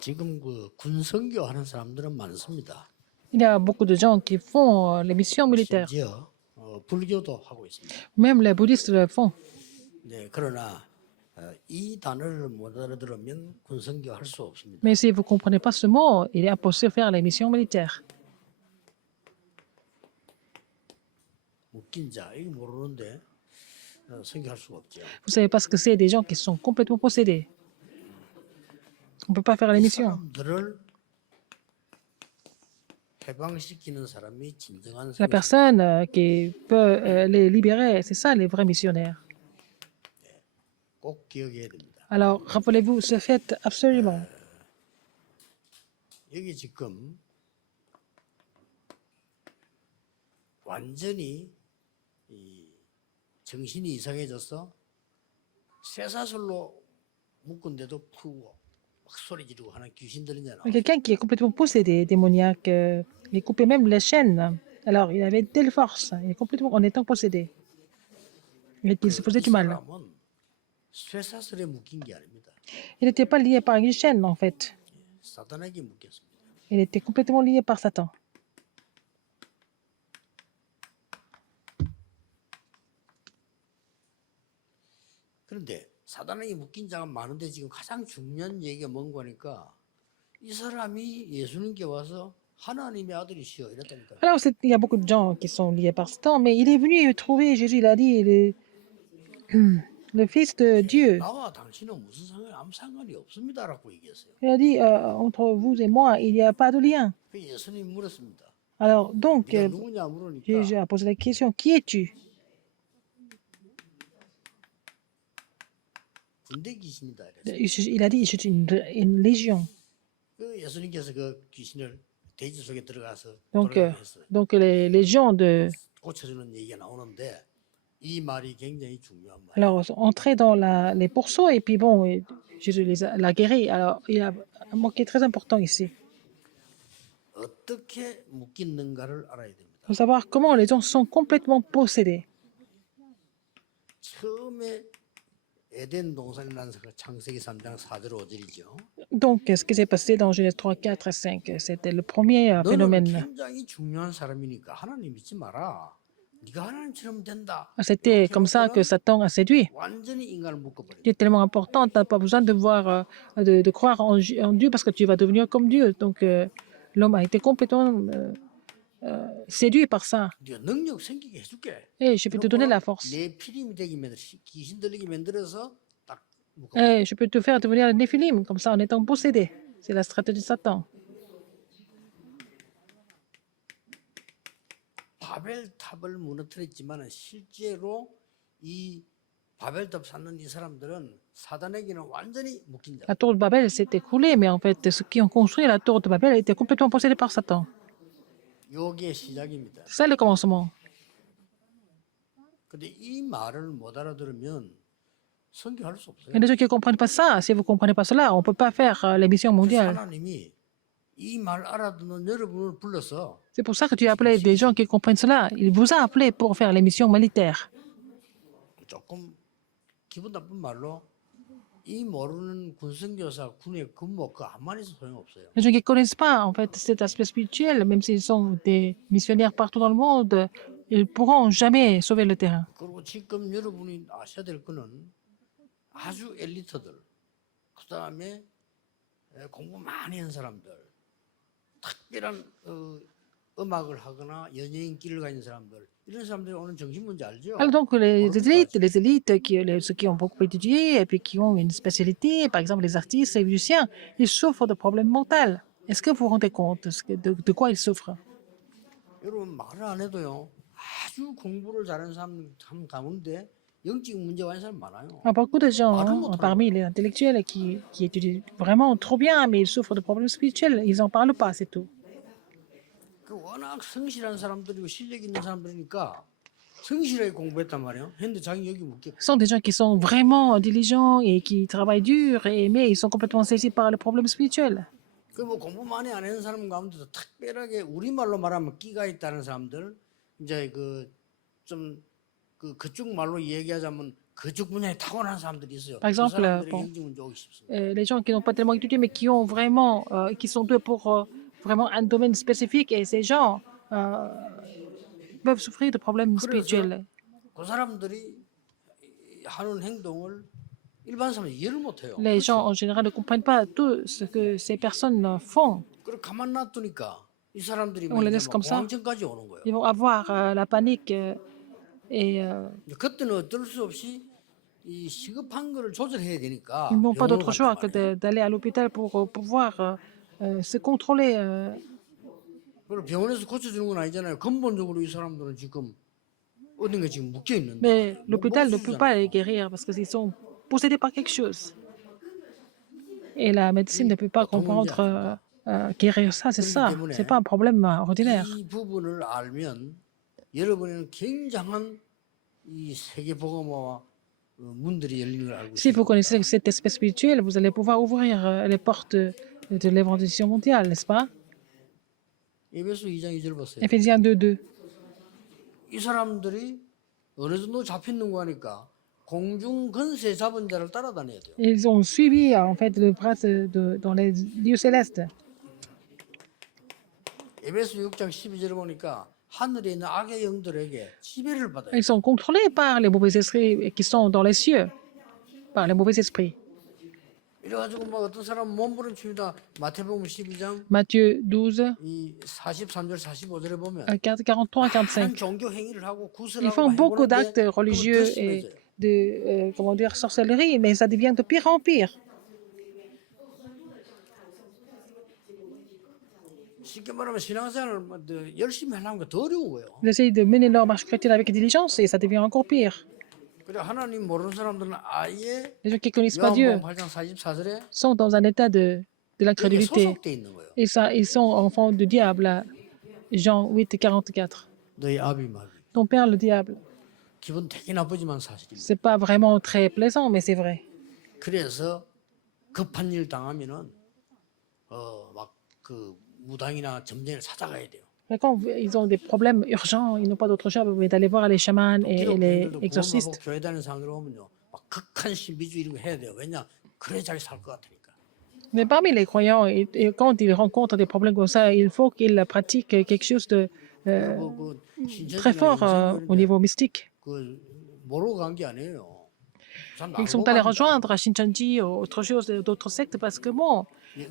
지금 그 군선교 하는 사람들은 많습니다. Il y a beaucoup de gens qui font les missions militaires. 심지어 불교도 하고 있습니다. Même les bouddhistes le font. 네, 그러나 이 단어를 못 알아들으면 군선교 할 수 없습니다. Mais si vous ne comprenez pas ce mot, il est impossible de faire les missions militaires. 묶인 자 이거 모르는데 선교할 수가 없죠. Vous savez pas ce que c'est des gens qui sont complètement possédés. On ne peut pas faire les 이 missions. 사람들을 해방시키는 사람이 진정한 La 선교. personne qui peut les libérer, c'est ça les vrais missionnaires. 꼭 기억해야 됩니다. Alors, rappelez-vous ce fait absolument. 여기 지금 완전히 이 정신이 이상해져서 쇠사슬로 묶은데도 푸고 막 소리 지르고 하는 귀신들이잖아. Quelqu'un qui est complètement possédé, démoniaque, il coupait même les chaînes. Alors, il avait une telle force, il est complètement en étant possédé. Et il se faisait 이 du mal. 사람은 쇠사슬에 묶인 게 아닙니다. Il n'était pas lié par une chaîne, en fait. 사단에게 묶였습니다. Il était complètement lié par Satan. 그런데 사단에게 묶인 자가 많은데 지금 가장 중요한 얘기가 뭔가 하니까 이 사람이 예수님께 와서 하나님의 아들이시여 이랬다니까요. Alors, il y a beaucoup de gens qui sont liés par Satan, mais il est venu trouver Jésus, il a dit, le Fils de Dieu. 나와 당신은 무슨 상관이 아무 상관이 없습니다라고 얘기했어요. Il a dit, entre vous et moi, il n'y a pas de lien. 그 예수님이 물었습니다. Alors, donc, 네가 누구냐 물으니까 Jésus a posé la question, qui es-tu? 군대 귀신이다 이랬어요. Il a dit, je suis une légion. 그 예수님께서 그 귀신을 돼지 속에 들어가서 Donc, 돌아가게 했어요. donc les légions de... 고쳐주는 얘기가 나오는데 이 말이 굉장히 중요한 말. Alors, entrer dans les pourceaux, et puis bon, Jésus l'a guéri. Alors, il y a un mot qui est très important ici. 어떻게 묶이는가를 알아야 됩니다. Il faut savoir comment les gens sont complètement possédés. 처음에 에덴 동산이 난 창세기 3장 4절 5절이죠. Donc, ce qui s'est passé dans Genèse 3, 4 et 5, c'était le premier 너는 phénomène. 굉장히 중요한 사람이니까 하나님 믿지 마라. 네가 하나님처럼 된다. C'était comme ça que Satan a séduit. 완전히 인간을 묶어버려. Tu es tellement important, tu n'as pas besoin de voir, de croire en Dieu parce que tu vas devenir comme Dieu. Donc, l'homme a été complètement séduit par ça. 네가 능력 생기게 해줄게. Et je peux te donner la force. 내 피림이 되게 만들어 귀신 들리게 만들어서 딱 묶어. Et je peux te faire devenir le Néphilim, comme ça en étant possédé. C'est la stratégie de Satan. 바벨탑을 무너뜨렸지만 실제로 이 바벨탑 쌓는 이 사람들은 사단에게는 완전히 묶인 자. La tour de Babel s'est écroulée, mais en fait, ceux qui ont construit la tour de Babel étaient complètement possédés par Satan. 요게 시작입니다. C'est ça le commencement. 근데 이 말을 못 알아들으면 선교할 수 없어요. Il y a des gens qui ne comprennent pas ça. Si vous ne comprenez pas cela, on ne peut pas faire les missions mondiales. 하나님이 이 말 알아듣는 여러분을 불러서 C'est pour ça que tu as appelé des gens qui comprennent cela. Il vous a appelé pour faire les missions militaires. 조금 기분 나쁜 말로 이 모르는 군선교사 군의 근무 그 한마디 소용없어요. Les gens qui ne connaissent pas, en fait, cet aspect spirituel, même s'ils sont des missionnaires partout dans le monde, ils ne pourront jamais sauver le terrain. 그리고 지금 여러분이 아셔야 될 거는 아주 엘리트들, 그 다음에 공부 많이 한 사람들, 특별한 음악을 하거나 연예인길을 가진 사람들, 이런 사람들이 오는 정신 문제 알죠? Alors donc, les élites ceux qui ont beaucoup étudié et puis qui ont une spécialité, par exemple les artistes, les musiciens, ils souffrent de problèmes mentaux. Est-ce que vous vous rendez compte de quoi ils souffrent? 여러분 말을 안 해도요, 아주 공부를 잘하는 사람 가운데 영적 문제가 있는 사람 많아요. Il y a beaucoup de gens parmi les intellectuels qui étudient vraiment trop bien, mais ils souffrent de problèmes spirituels. Ils n'en parlent pas, c'est tout. 그 워낙 성실한 사람들이고 실력 있는 사람들이니까 성실하게 공부했단 말이에요. 근데 자기 여기 묶여. Ce sont des gens qui sont vraiment diligents et qui travaillent dur, mais ils sont complètement saisis par les problèmes spirituels. 그뭐 공부 많이 안 하는 사람 가운데도 특별하게 우리말로 말하면 끼가 있다는 사람들, 이제 그쪽 말로 얘기하자면 그쪽 분야에 타고난 사람들이 있어요. Par 그 exemple, 사람들의 bon, 영적 운이 싶습니다. les gens qui n'ont pas tellement étudié, mais qui ont vraiment, qui sont doués pour vraiment un domaine spécifique, et ces gens peuvent souffrir de problèmes 그래서 spirituels. 그 사람들이 하는 행동을 일반 사람이 이해를 못해요. Les gens 그렇죠? en général ne comprennent pas tout ce que ces personnes font. 그리고 가만 놔두니까 이 사람들이 On les 이제 laisse 막 comme ça. 공황증까지 오는 거예요. Ils vont avoir la panique et 이제 그때는 어쩔 수 없이 이 시급한 거를 조절해야 되니까 ils n'ont pas 병원을 d'autre 간단 choix que 말이에요. d'aller à l'hôpital pour pouvoir se contrôler. 그리고 병원에서 고쳐주는 건 아니잖아요. 근본적으로 이 사람들은 지금 어딘가 지금 묶여 있는데 Mais 못 l'hôpital ne peut pas les 고쳐주잖아요. guérir parce qu'ils sont possédés par quelque chose. Et la médecine ne peut pas 보통 문제 comprendre, 아닙니다. guérir ça, c'est 그렇기 ça. 때문에 C'est pas un problème ordinaire. 이 부분을 알면 여러분에는 굉장한 이 세계 복음화와 문들이 열리는 걸 알고 Si vous 있습니다. connaissez cet aspect spirituel, vous allez pouvoir ouvrir les portes de l'évangélisation mondiale, n'est-ce pas? 에베소 2장 2절 보세요. Éphésiens 2:2. 이 사람들이 어느 정도 잡혔는가 하니까 공중 근세 잡은 자를 따라다녀야 돼요. Ils ont suivi en fait le prince dans les lieux célestes. 에베소 6장 12절을 보니까 하늘에 있는 악의 영들에게 지배를 받아요. Ils sont contrôlés par les mauvais esprits qui sont dans les cieux, par les mauvais esprits. 이래가지고 막 어떤 사람은 몸부림칩니다. 마태복음 12장 Matthieu 12, 이 43절 45절에 보면 43, 45. 많은 종교 행위를 하고 Ils 구슬하고 font 막 beaucoup 해보는데 d'actes 그러면 더 religieux et 심해져요. de comment dire, sorcellerie, mais ça devient de pire en pire. 쉽게 말하면 신앙생활을 더 열심히 하려는 게 더 어려운 거예요. Ils essayent de mener leur marche chrétienne avec diligence et ça devient encore pire. 그래 하나님 모르는 사람들은 아예 Les gens qui ne connaissent pas Dieu 요한복음 8장 44절에 sont dans un état de 여기에 l'incrédulité. 소속돼 있는 거예요. Et ça, ils sont enfants du diable. Jean 8, 44. 너희 아비 마비. Ton père, le diable. 기분 되게 나쁘지만 사실입니다. C'est pas vraiment très plaisant, mais c'est vrai. 그래서 급한 일 당하면은 막 그 무당이나 점쟁이를 찾아가야 돼요. Mais quand ils ont des problèmes urgents, ils n'ont pas d'autre choix mais d'aller voir les chamans et les 기독교인들도 exorcistes. 구원하고 교회 다니는 사람들 보면요, 막 극한 신비주의 이런 거 해야 돼요. 왜냐? 그래 잘 살 것 같으니까. Mais parmi les croyants, et quand ils rencontrent des problèmes comme ça, il faut qu'ils pratiquent quelque chose de 그리고 그 très fort au 신천지나 niveau mystique. 그 모르고 간 게 아니에요. 그 사람 Ils sont 알고 allés 갑니다. rejoindre à Shincheonji ou autre chose, d'autres sectes, parce que bon,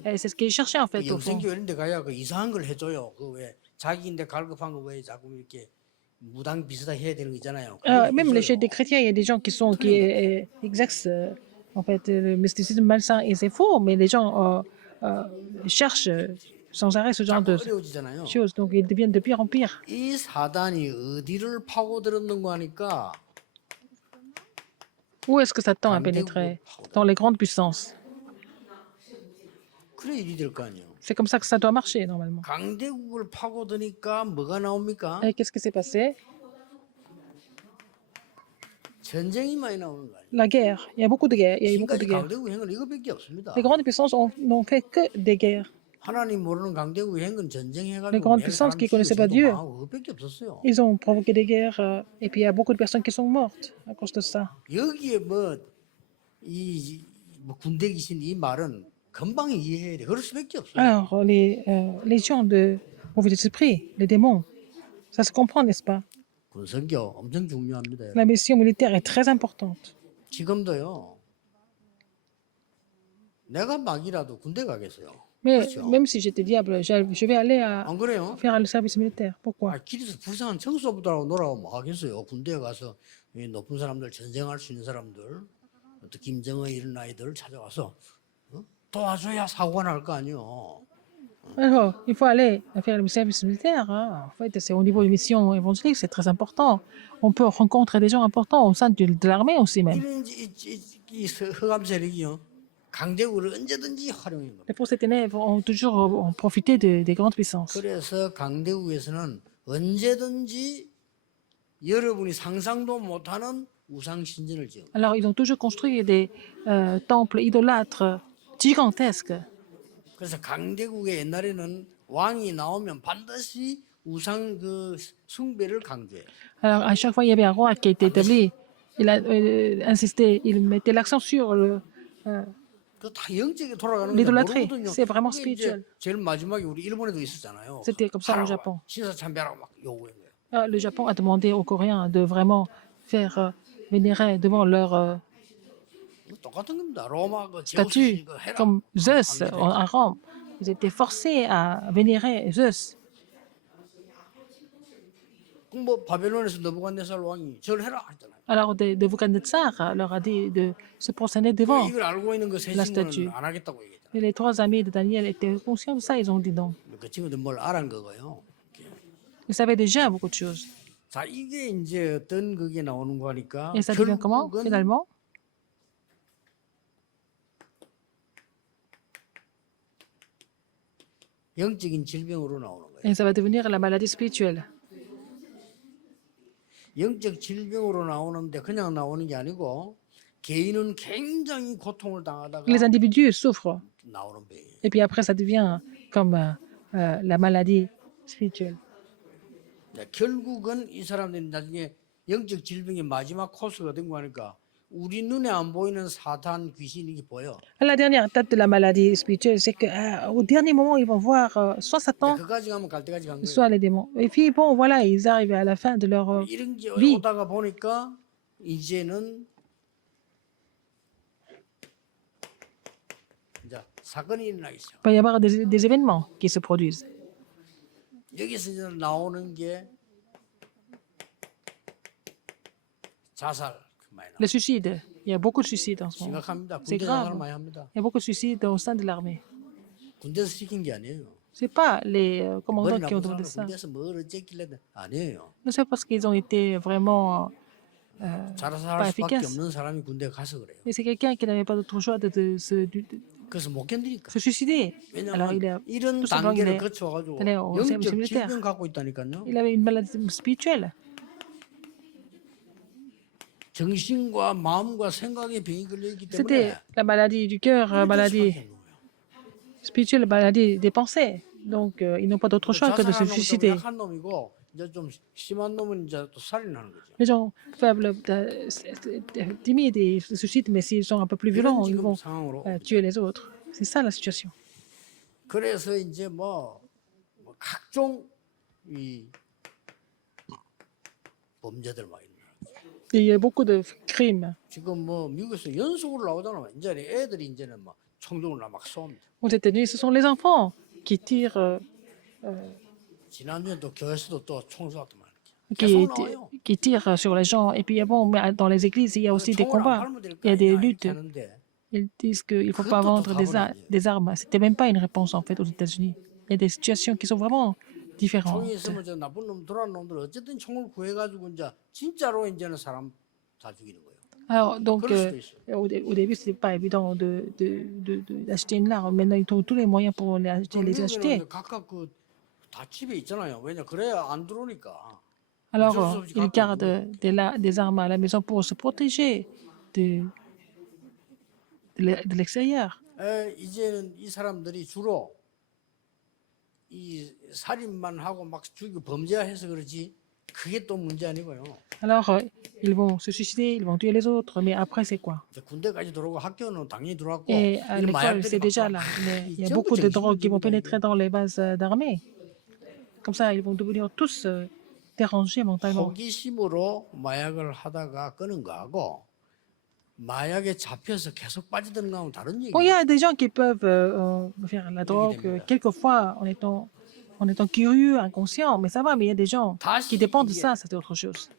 c'est ce qu'ils cherchaient en 그 fait au fond. 영생교 이런 데 가야 그 이상한 걸 해줘요. 그 왜 자기인데 갈급한 거 왜 자꾸 이렇게 무당 비슷하게 해야 되는 거 있잖아요. 그걸 Même les 해줘요. chefs des chrétiens, il y a des gens qui exercent en fait le mysticisme malsain et c'est faux, mais les gens cherchent sans arrêt ce genre 자꾸 de 어려워지잖아요. choses, donc ils deviennent de pire en pire. 이 사단이 어디를 파고들었는가 하니까 Où est-ce que Satan a pénétré? Dans les grandes puissances. 그래 일이 될 거 아니에요. C'est comme ça que ça doit marcher normalement. 강대국을 파고드니까 뭐가 나옵니까? Et qu'est-ce qui s'est passé? 전쟁이 많이 나오는 거 아니에요. La guerre. Il y a beaucoup de guerres. Il y a eu beaucoup de 지금까지 guerres. 강대국이 한 건 이거밖에 없습니다. Les grandes puissances n'ont fait que des guerres. 하나님 모르는 강대국이 한 건 Les 전쟁해가지고 grandes 매 puissances 사람 qui ne connaissaient pas 죽이고 Dieu, 망하고 그거밖에 없었어요. ils ont provoqué des guerres et puis il y a beaucoup de personnes qui sont mortes à cause de ça. 여기에 뭐 군대 귀신 이 말은 금방 이해해야 돼. 그럴 수밖에 없어요. Alors, les gens de mauvais esprit, les démons, ça se comprend, n'est-ce pas? 군성교 엄청 중요합니다. La mission militaire est très importante. 지금도요. 내가 막이라도 군대 가겠어요. Mais 그렇죠. même si j'étais diable, je vais aller 안 그래요? faire le service militaire. Pourquoi? 길에서 불쌍한 청소부들하고 놀아고 뭐 하겠어요. 군대에 가서 이 높은 사람들 전쟁할 수 있는 사람들, 또 김정은 이런 아이들을 찾아와서 도와줘야 사고가 날 거 아니에요. Alors, il faut aller faire le service militaire. En fait, c'est au niveau de mission évangélique, c'est très important. On peut rencontrer des gens importants au sein de l'armée aussi même. 이런 이 흑암 세력이요. 강대국을 언제든지 활용한 겁니다. Les forces ténèbres ont toujours profité des grandes puissances. 그래서 강대국에서는 언제든지 여러분이 상상도 못하는 우상 신전을 지은 거예요. Alors, ils ont toujours construit des temples idolâtres gigantesques. 그래서 강대국의 옛날에는 왕이 나오면 반드시 우상 그 숭배를 강조해요. Alors, à chaque fois, il y avait un roi qui était établi. Il a insisté, il mettait l'accent sur 그 다 영적에 돌아가는 건데 l'idolâtrie. 모르거든요. C'est vraiment 그게 이제 spirituel. 제일 마지막에 우리 일본에도 있었잖아요. C'était comme ça au 하라고 Japon. 신사 참배하라고 막 요구한 거예요. Le Japon a demandé aux Coréens de vraiment faire vénérer devant leur 똑같은 겁니다. 로마 그 제우스 statue, 신 그 해라. comme Zeus 안 à Rome. Ils étaient forcés à vénérer Zeus. 뭐 바벨론에서 느부갓네살 왕이 절해라 했잖아요. Alors Nebuchadnezzar leur a dit de se prosterner devant 이걸 알고 있는 그 세 la 친구는 statue. 안 하겠다고 얘기했잖아요. Et les trois amis de Daniel étaient conscients de ça, ils ont dit non. 그 친구들 뭘 알은 거고요. Ils savaient déjà beaucoup de choses. 자 이게 이제 어떤 그게 나오는 거니까 Et ça devient comment, 결국은 finalement? 영적인 질병으로 나오는 거예요. Et ça va devenir la maladie spirituelle. 영적 질병으로 나오는데 그냥 나오는 게 아니고 개인은 굉장히 고통을 당하다가 Les individus souffrent. 나오는 병이에요. Et puis après, ça devient comme la maladie spirituelle. 결국은 이 사람들이 나중에 영적 질병의 마지막 코스가 된 거니까 우리 눈에 안 보이는 사탄 귀신이 보여. La dernière étape de la maladie spirituelle, c'est qu'au dernier moment, ils vont voir soit Satan, 그까지 가면 갈 때까지 간 거예요. soit les démons. Et puis, bon, voilà, ils arrivent à la fin de leur 이런 게 vie. 오다가 보니까 이제는 이제 사건이 일어나기 시작. Il va y avoir des événements qui se produisent. 여기서 이제 나오는 게 자살 많이 나. Le suicide, il y a beaucoup de suicides en ce moment. 심각합니다. C'est 군대 grave. 자살 많이 합니다. Il y a beaucoup de suicides au sein de l'armée. 군대에서 시킨 게 아니에요. Ce n'est pas les 머리 commandants qui ont 나쁜 demandé 사람은 ça. 군대에서 뭘 어쨌길래 아니에요. Non, c'est parce qu'ils ont été vraiment. 자살할 수밖에 efficace. 없는 사람이 군대 가서 그래요. Et c'est quelqu'un qui n'avait pas d'autre choix 그래서 못 견디니까. se suicider. Alors 왜냐하면 이런 tout simplement, 단계를 il 거쳐가지고 allait au service 영적 militaire. 질병 갖고 있다니까요. il avait une maladie spirituelle. 정신과 마음과 생각의 병이 걸려있기 C'était 때문에 la maladie du cœur, la 어쩔 maladie 수밖에 없는 거예요. spirituelle, la maladie des pensées. Donc, ils n'ont pas d'autre choix que de se 자살하는 놈은 좀 suicider. 약한 놈이고 이제 좀 심한 놈은 이제 또 살인하는 거죠. Les gens faibles, timides, ils se suicident, mais s'ils sont un peu plus 이런 violents, ils 지금 vont 상황으로. tuer les autres. C'est ça la situation. 그래서 이제 뭐 각종 이 범죄들 많이 일어나요. Et il y a beaucoup de crimes. 지금 뭐 미국에서 연속으로 나오잖아요. 이제 애들이 이제는 막 총종을 막 쏩니다. Aux États-Unis, ce sont les enfants qui tirent, 지난주에 또 교회에서도 또 총수학도 많이 qui, 계속 나와요. qui tirent sur les gens. Et puis, bon, mais dans les églises, il y a aussi des 총을 안 combats. 팔면 될 Il y 거 a des 아니냐 luttes. 이렇게 하는데 Ils disent qu'il ne faut 그것도 pas 또 vendre 답은 아니에요. des armes. C'était même pas une réponse, en fait, aux États-Unis. Il y a des situations qui sont vraiment différentes. 총이 있으면 저 나쁜 놈 돌아온 놈들 어쨌든 총을 구해가지고 이제 진짜로 이제는 사람 다 죽이는 거예요. Alors, donc, 그럴 수도 있어요. au début, ce n'était pas évident d'acheter une arme. Maintenant, ils trouvent tous les moyens pour les 미국에는 acheter. 이제 각각 그 다 집에 있잖아요. 왜냐 그래야 안 들어오니까. Alors, 어쩔 수 없이 ils 갖고 gardent des armes à la maison pour se protéger de l'extérieur. 이제는 이 사람들이 주로 이 살인만 하고 막 죽이고 범죄해서 그러지 그게 또 문제 아니고요. Alors, ils vont se suicider, ils vont tuer les autres. Mais après, c'est quoi? 이제 군대까지 들어오고 학교는 당연히 들어왔고 Et à 이런 l'école, 마약들이 c'est 막 déjà 막 là. Mais il y a 전부 beaucoup de drogues qui vont 정신병이다, pénétrer 이거. dans les bases d'armée. Comme ça, ils vont devenir tous dérangés mentalement. 호기심으로 마약을 하다가 끊은 거하고 마약에 잡혀서 계속 빠지드는 거하고 다른 Bon, il y 얘기예요. a des gens qui peuvent faire la drogue quelquefois en étant curieux, inconscient, mais ça va. Mais il y a des gens qui dépendent de ça, c'est autre chose.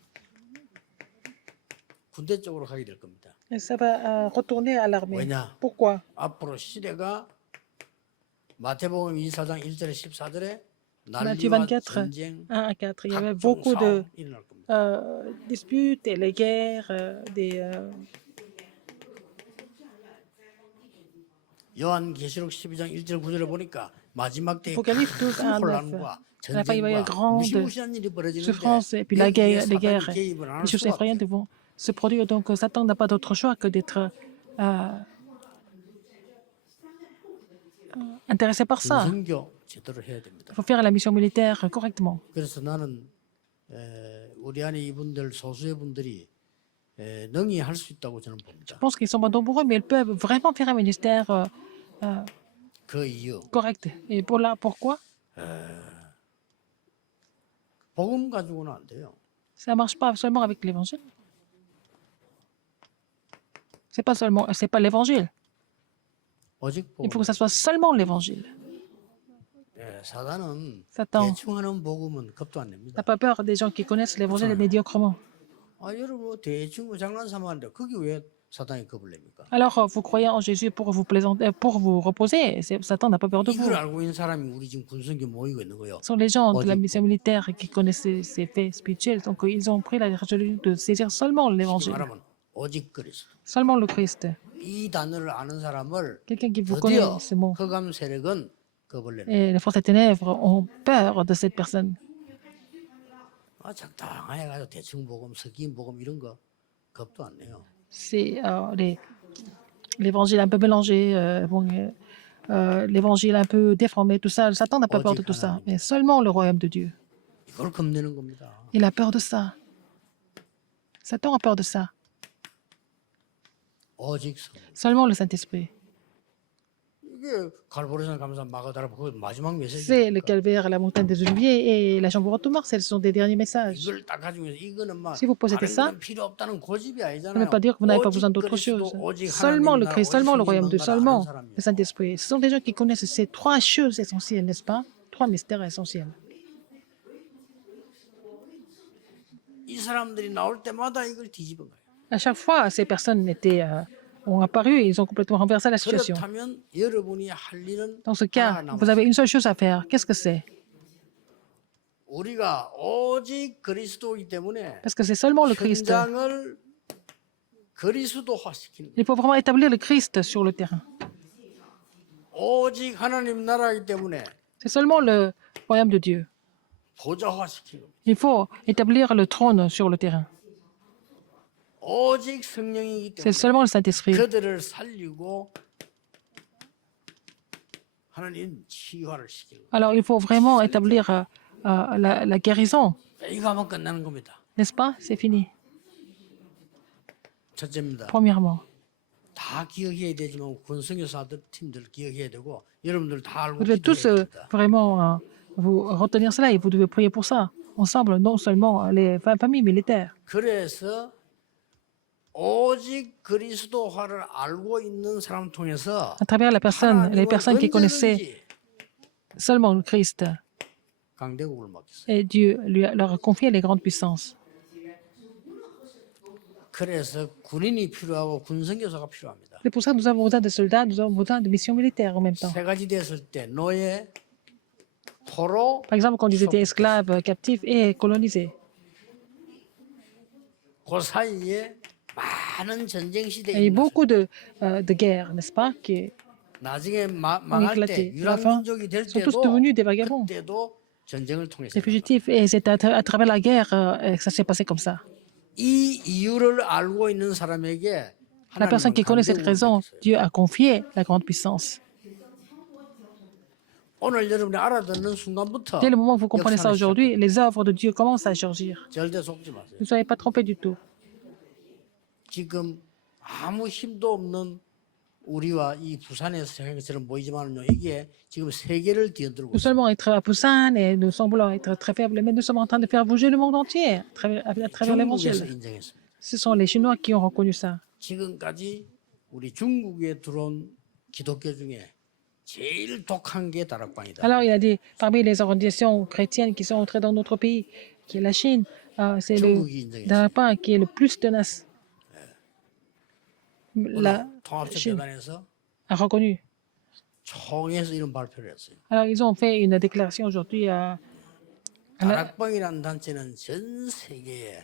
군대 쪽으로 가게 될 겁니다. Et ça va retourner à l'armée. 왜냐? Pourquoi? 앞으로 시대가 마태복음 24장 1절에 14절에 Matthieu 난리와 24, 전쟁, 1 à 4. Il y avait 각종 beaucoup de 싸움 일어날 겁니다. disputes, et les guerres, 요한계시록 12장 1절 9절에 보니까 마지막 때에 Apocalypse 12, 큰 1, 9. 혼란과 À la fin, il va y avoir 전쟁과 grande 무시무시한 일이 벌어지는데 souffrance et puis la 여기에 guerre, les 사단이 guerres, 개입을 안 les 할 choses 수가 effrayantes 없어요. vont se produire. Donc Satan n'a pas d'autre choix que d'être intéressé par ça. 군성교 제대로 해야 됩니다. Il faut faire la mission militaire correctement. 그래서 나는 우리 안에 이분들 소수의 분들이 능히 할 수 있다고 저는 Je 봅니다. pense qu'ils sont pas nombreux, mais ils peuvent vraiment faire un ministère 그 이유 correct. Et pourquoi? 복음 가지고는 안 돼요. Ça ne marche pas seulement avec l'évangile. C'est pas l'évangile. 오직 Il faut 복음. que ça soit seulement l'évangile. 사단은 Satan 대충 하는 복음은 겁도 안 냅니다. n'a pas peur des gens qui connaissent l'évangile médiocrement. 여러분 뭐 대충 뭐 장난삼았는데 그게 왜 사단이 겁을 냅니까? Alors, vous croyez en Jésus pour vous plaisanter, pour vous reposer. Satan n'a pas peur de vous. 이걸 알고 있는 사람이 우리 지금 군성교 모이고 있는 거예요. Ce sont les gens de la Odik. mission militaire qui connaissent ces faits spirituels. Donc, ils ont pris la résolution de saisir seulement 지금 l'évangile, 말하면 오직 그리스도. seulement le Christ. 이 단어를 아는 사람을 Quelqu'un qui vous connaît 드디어 ce mot. 흑암 세력은 겁을 내는. Et les forces des ténèbres ont peur de cette personne. 적당하게 가지고 대충 복음, 섞인 복음 이런 거 겁도 안 내요. C'est l'évangile un peu mélangé, l'évangile un peu déformé, tout ça. Satan n'a pas peur de tout ça, mais seulement le royaume de Dieu. 이걸 겁내는 겁니다. Il a peur de ça. Satan a peur de ça. 오직 성. Seulement le Saint-Esprit. 이게 갈보리산 감사 마가다라 그 마지막 메시지. C'est le calvaire, la montagne des Oliviers et la chambre haute mort, ce sont des derniers messages. 이걸 딱 가지고 이거는 막 Si vous possédez ça, 다른 건 필요 없다는 고집이 ça ne 아니잖아요. veut pas dire que vous n'avez pas 오직 besoin d'autre 그리스도, chose. 오직 Seulement 하나님 le 나라, Christ, 오직 seulement le 성령 royaume de 나라 seulement 아는 사람이에요. le Saint-Esprit. Ce sont des gens qui connaissent ces trois choses essentielles, n'est-ce pas? Trois mystères essentiels. 이 사람들이 나올 때마다 이걸 뒤집은 거예요. À chaque fois, ces personnes ont apparu et ils ont complètement renversé la situation. 그렇다면 여러분이 할 일은 Dans ce 하나 cas, 남았어요. vous avez une seule chose à faire. Qu'est-ce que c'est? 우리가 오직 그리스도이기 때문에 Parce que c'est seulement le Christ. 현장을 그리스도화시키는 거예요. Il faut vraiment établir le Christ sur le terrain. 오직 하나님 나라이기 때문에 C'est seulement le royaume de Dieu. 보좌화시키는 거예요. Il faut établir le trône sur le terrain. 오직 성령이기 C'est 때문에 seulement le Saint-Esprit. 그들을 살리고 하나님 치유화를 시키는 거예요. Alors, il faut vraiment établir la guérison. 이거 하면 끝나는 겁니다. N'est-ce pas? C'est fini. 첫째입니다. Premièrement, 다 기억해야 되지만 군성교사들 팀들 기억해야 되고 여러분들 다 알고 vous devez tous 기도해야 됩니다. vraiment vous retenir cela et vous devez prier pour ça. Ensemble, non seulement les familles militaires. 그래서 오직 그리스도화를 알고 있는 사람 통해서 À travers les 하나님은 personnes qui connaissaient 언제든지 seulement le Christ, 강대국을 맡겼어요. et Dieu leur a confié les grandes puissances. 그래서 군인이 필요하고 군성교사가 필요합니다. C'est pour ça que nous avons besoin de soldats, nous avons besoin de missions militaires en même temps. 세 가지 됐을 때 노예, 포로, Par exemple, quand ils étaient esclaves, captifs et colonisés. 그 사이에 많은 전쟁 시대에 Il y a eu 있는 beaucoup de guerres, n'est-ce pas, qui 나중에 ont 망할 때 éclaté. À la fin, 유랑민족이 될 ils sont tous 때도 devenus des vagabonds, 그때도 전쟁을 통해서 des fugitifs. Et c'est à travers la guerre que ça s'est passé comme ça. 이 이유를 알고 있는 사람에게 La personne qui connaît cette raison, 강대국을 맡겼어요. Dieu a confié la grande puissance. 오늘 여러분이 알아듣는 순간부터 Dès le moment où vous comprenez ça 역사는 aujourd'hui, les œuvres de Dieu commencent à surgir. 시작돼요. 절대 속지 마세요. Ne soyez pas trompés du tout. 지금 아무 힘도 없는 우리와 이 부산에서 생각처럼 보이지만요, 이게 지금 세계를 뒤흔들고 Nous 있어요. seulement être à Busan et nous semblons être très faibles, mais nous sommes en train de faire bouger le monde entier à travers 중국에서 l'évangile. 인정했습니다. Ce sont les Chinois qui ont reconnu ça. 지금까지 우리 중국에 들어온 기독교 중에 제일 독한 게 다락방이다. Alors, il a dit, parmi les organisations chrétiennes qui sont entrées dans notre pays, qui est la Chine, c'est le 중국이 인정했어요. Darapin qui est le plus tenace. La 통합적 Chine 교단에서 a reconnu. 총회에서 이런 발표를 했어요. Alors, ils ont fait une déclaration aujourd'hui 다락방이라는 단체는 전 세계에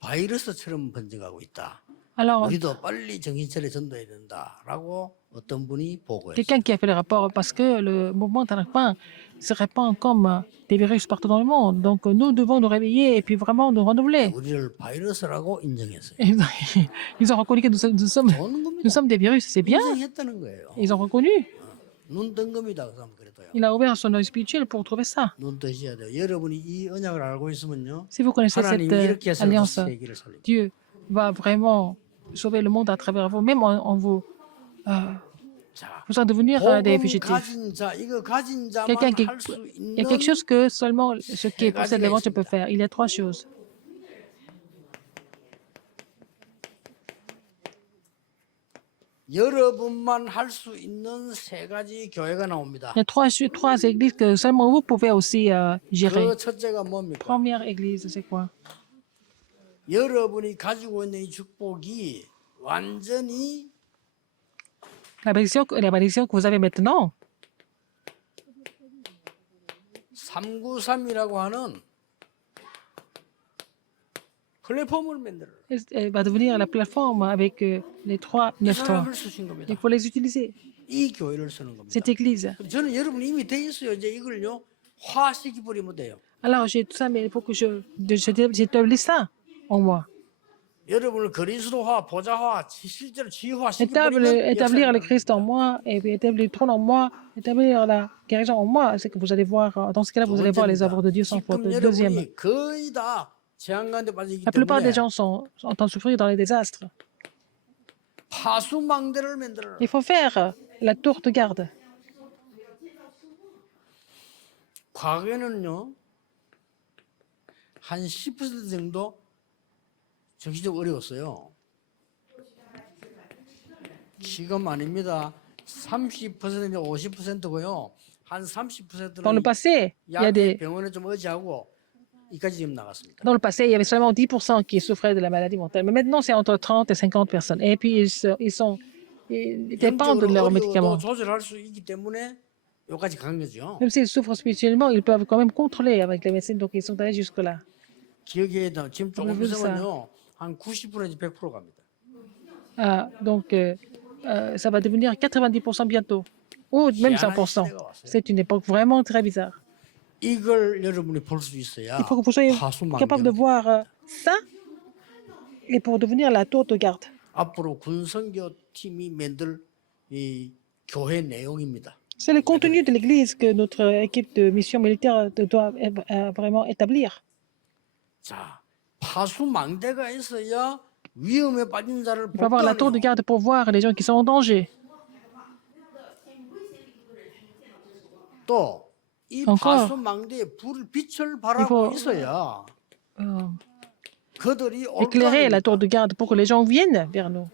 바이러스처럼 번져가고 있다. Alors, 우리도 빨리 정신차려 전도해야 된다라고 어떤 분이 보고했어요. quelqu'un qui a fait le rapport, parce que le mouvement Darapin se répand comme des virus partout dans le monde. Donc, nous devons nous réveiller et puis vraiment nous renouveler. 우리를 바이러스라고 인정했어요. Et ils ont reconnu que 좋은 겁니다. nous sommes des virus, c'est bien. 인정했다는 거예요. Ils ont reconnu. 눈 뜬 겁니다. 그 사람 그래도요. Il a ouvert son œil spirituel pour trouver ça. 눈 뜨셔야 돼요. 여러분이 이 언약을 알고 있으면요. Si vous connaissez 하나님이 cette 이렇게 해서 alliance, 세계를 살립니다. Dieu va vraiment sauver le monde à travers vous, même en vous 자, faisant devenir des 복음 fugitifs. 가진 자, 이거 가진 Quelqu'un 자만 qui, 할 수 il y a quelque 있는 chose que seulement ceux qui 세 possèdent 가지가 l'évangile peuvent 있습니다. faire. Il y a trois choses. 여러분만 할 수 있는 세 가지 교회가 나옵니다. Il y a trois églises que seulement vous pouvez aussi gérer. 그 첫째가 뭡니까? Première église, c'est quoi? 여러분이 가지고 있는 이 축복이 완전히 La bénédiction que vous avez maintenant, 393이라고 하는 플랫폼을 만들어요. elle va devenir la plateforme avec les trois, 이 9 3. 사람을 쓰신 겁니다. Il faut les utiliser, 이 교회를 쓰는 겁니다. cette église. 저는 여러분이 이미 돼 있어요. 이제 이걸요 화시키 버리면 돼요. Alors, j'ai tout ça, mais il faut que j'établisse ça en moi. 여러분을 그리스도화, 보좌화, 실제로 지휘화 시키버리면 Établir le Christ en moi, et puis établir le trône en moi, établir la guérison en moi, c'est que vous allez voir, dans ce cas-là, vous allez voir les œuvres de Dieu sans faute. 지금 Deuxième, 여러분이 거의 다 재앙 가운데 빠지기 la plupart des 때문에 gens sont en train de souffrir dans les désastres. 파수망대를 만들어라. Il faut faire la tour de garde. 과거에는요 한 10% 정도 정신적으로 어려웠어요. 지금 아닙니다. 30%나 50%고요. 한 Dans le 30%는 passé, il y a 약의 des, 병원에 좀 의지하고 이까지 지금 나갔습니다. dans le passé, il y avait seulement 10% qui souffraient de la maladie mentale. Mais maintenant, c'est entre 30 et 50 personnes. Et puis, ils dépendent de 영적으로 leurs 어려워도 médicaments. 조절할 수 있기 때문에 여기까지 간 거죠. Même s'ils souffrent spirituellement, ils peuvent quand même contrôler avec les médecines. Donc, ils sont allés jusque-là. 기억에 지금 조금 vu ça. 있으면요 한 90%에서 100% 갑니다. Donc, ça va devenir 90% bientôt. Ou même 100%. C'est une époque vraiment très bizarre. 이걸 여러분이 볼 수 있어야 Il faut que vous soyez capable de 파수망대가 voir ça et pour devenir la tour de garde. 앞으로 군선교 팀이 만들 이 교회 내용입니다. C'est le contenu de l'Église que notre équipe de mission militaire doit vraiment établir. 자, 파수망대가 있어야 위험에 빠진 자를 Il faut avoir la tour de 복도하며 garde pour voir les gens qui sont en danger. 또이 Encore. 파수망대에 빛을 Il 발하고 faut 있어야 euh, 그들이 éclairer la 올까 tour de garde pour que les gens viennent vers nous.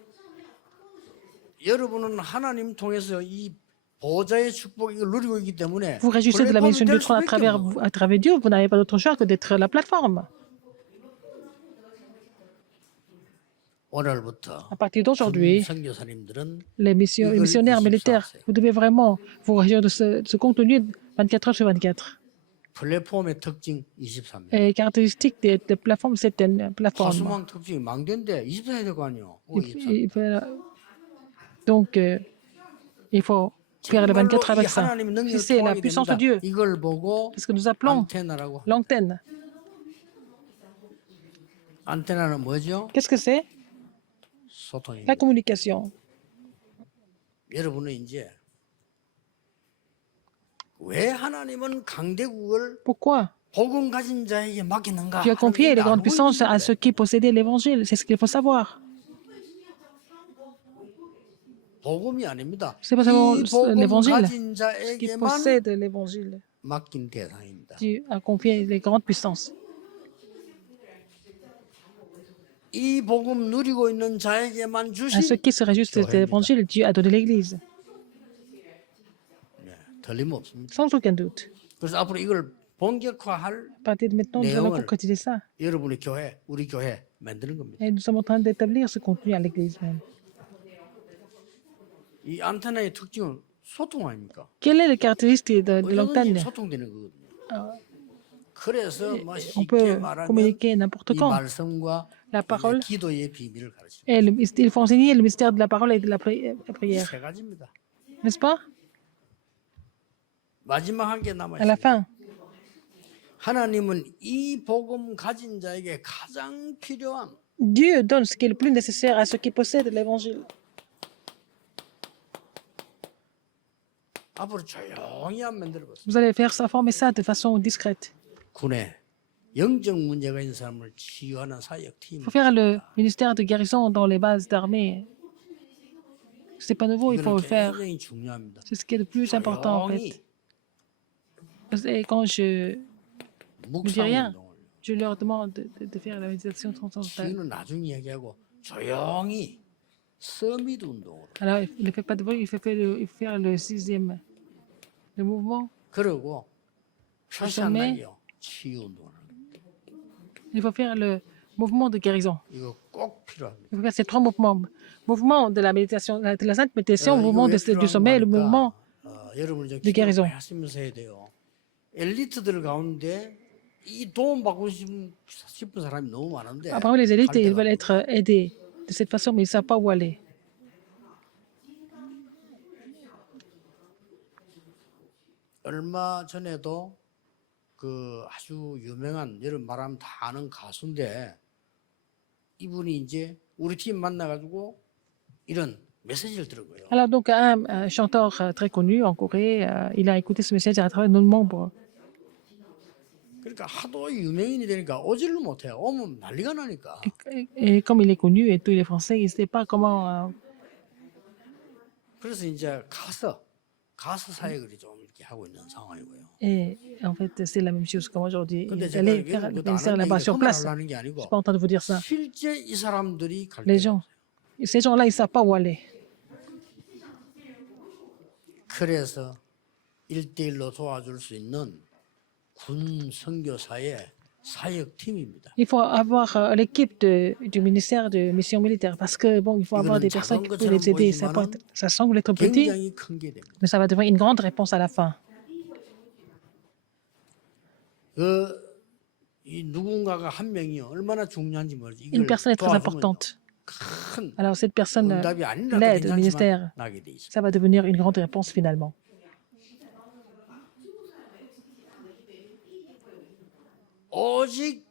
여러분은 하나님 통해서 이 보좌의 축복 이걸 누리고 있기 때문에 Vous réjouissez de la 플랫폼이 mission du 될 trône 수밖에 없는 거예요. à travers Dieu, vous n'avez pas d'autre choix que d'être la plateforme. 오늘부터 À partir d'aujourd'hui, 선교사님들은 les missionnaires militaires, vous devez vraiment vous réjouir de ce contenu 24 heures sur 24. 플랫폼의 특징 23년. Et caractéristique des plateformes, c'est une plateforme. 파수망 특징이 망대인데 24해야 될 거 아니에요. Donc, il faut faire le 24 avec ça. Si c'est la puissance de Dieu, 이걸 보고 c'est ce que nous appelons 안테나라고. l'antenne. 안테나는 뭐죠? Qu'est-ce que c'est? 소통입니다. La communication. 여러분은 이제 왜 하나님은 강대국을 Pourquoi 복음 가진 자에게 맡기는가? Dieu a confié les grandes puissances à 하는 ceux qui possédaient l'évangile? C'est ce qu'il faut savoir. 복음이 아닙니다. C'est pas seulement 이 복음 l'évangile. 가진 Ceux qui 자에게만 possèdent l'évangile. 맡긴 대상입니다. Dieu a confié les grandes puissances. 이 복음 누리고 있는 자에게만 À 주신 ceux qui se réjouissent de l'évangile, Dieu a donné l'Église, 네, 틀림없습니다. sans aucun doute. 그래서 앞으로 이걸 본격화할 À partir de maintenant, nous allons concrétiser ça. 여러분의 교회, 우리 교회 만드는 겁니다. Et nous sommes en train d'établir ce contenu à l'Église même. 이 안테나의 특징은 소통 아닙니까? Quelle est la caractéristique de 얼마든지 l'antenne? 소통되는 거거든요. 그래서 뭐 On 쉽게 peut 말하면 communiquer n'importe 이 quand. 말씀과 La parole. 기도의 비밀을 가르칩니다. Et il faut enseigner le mystère de la parole et de la prière. 세 가지입니다. N'est-ce pas? 마지막 한 개 남아 À la 있습니다. fin, 하나님은 이 복음 가진 자에게 가장 필요한 Dieu donne ce qui est le plus nécessaire à ceux qui possèdent l'évangile. 앞으로 조용히 한 만들어 보세요. Vous allez faire ça, former ça de façon discrète. 군에 영적 문제가 있는 사람을 치유하는 사역 Il 팀을 faut faire le 씁니다. ministère de guérison dans les bases d'armée. C'est pas nouveau, il faut 이거는 le faire. 굉장히 중요합니다. C'est ce qui est le plus important en 조용히 fait. Et quand je ne dis rien, 묵상운동을 je leur demande de faire la méditation transcendantale. 치유는 나중에 얘기하고 조용히 서밋 운동으로 Alors, il ne fait pas de bruit, il faut faire le sixième, le mouvement. 그러고 표시 안 sommet. 나게요. 치유 운동을 하는 거예요. Il faut faire le mouvement de guérison. 이거 꼭 필요합니다. Il faut faire ces trois mouvements. Mouvement de la méditation, de la sainte méditation, 이거 mouvement 왜 du 필요한 sommet, le 거니까, mouvement. 여러분 좀 de guérison. 기도 하시면서 해야 돼요. 엘리트들 가운데 이 도움 받고 싶은 사람이 너무 많은데 Apparemment, les élites, 갈 ils 데가 veulent être aidés de cette façon, mais ils ne savent pas où aller. 얼마 전에도 그 아주 유명한 여러분 말하면 다 아는 가수인데 이분이 이제 우리 팀 만나가지고 이런 메시지를 들은 거예요. Alors, donc, un chanteur très connu en Corée, il a écouté ce message à travers nos membres. 그러니까 하도 유명인이 되니까 오지를 못해요. 오면 난리가 나니까. Et comme il est connu et tous les Français, ils ne savaient pas comment. 그래서 이제 가서 사역을 좀 이렇게 하고 있는 상황이고요. Et en fait, c'est la même chose comme aujourd'hui. 근데 Ils 제가 allaient faire le ministère là-bas sur place. Je 하는 게 ne 아니고 suis pas en train de vous dire ça. 실제 이 사람들이 갈 Les 때 gens, ces gens-là, ils ne savent pas où aller. 그래서 1대1로 도와줄 수 있는 군 선교사의 사역팀입니다. Il faut avoir l'équipe du ministère de mission militaire parce que bon, il faut avoir des personnes qui peuvent les aider. Ça semble être petit, 굉장히 큰 게 됩니다. mais ça va devenir une grande réponse à la fin. 이 누군가가 한 명이 얼마나 중요한지 모르지. Une 이걸 personne est très 도와주면 importante. 큰 Alors cette personne 응답이 아니라도 l'aide au ministère. 괜찮지만 나게 돼 있어요. Ça va devenir une grande réponse finalement. 오직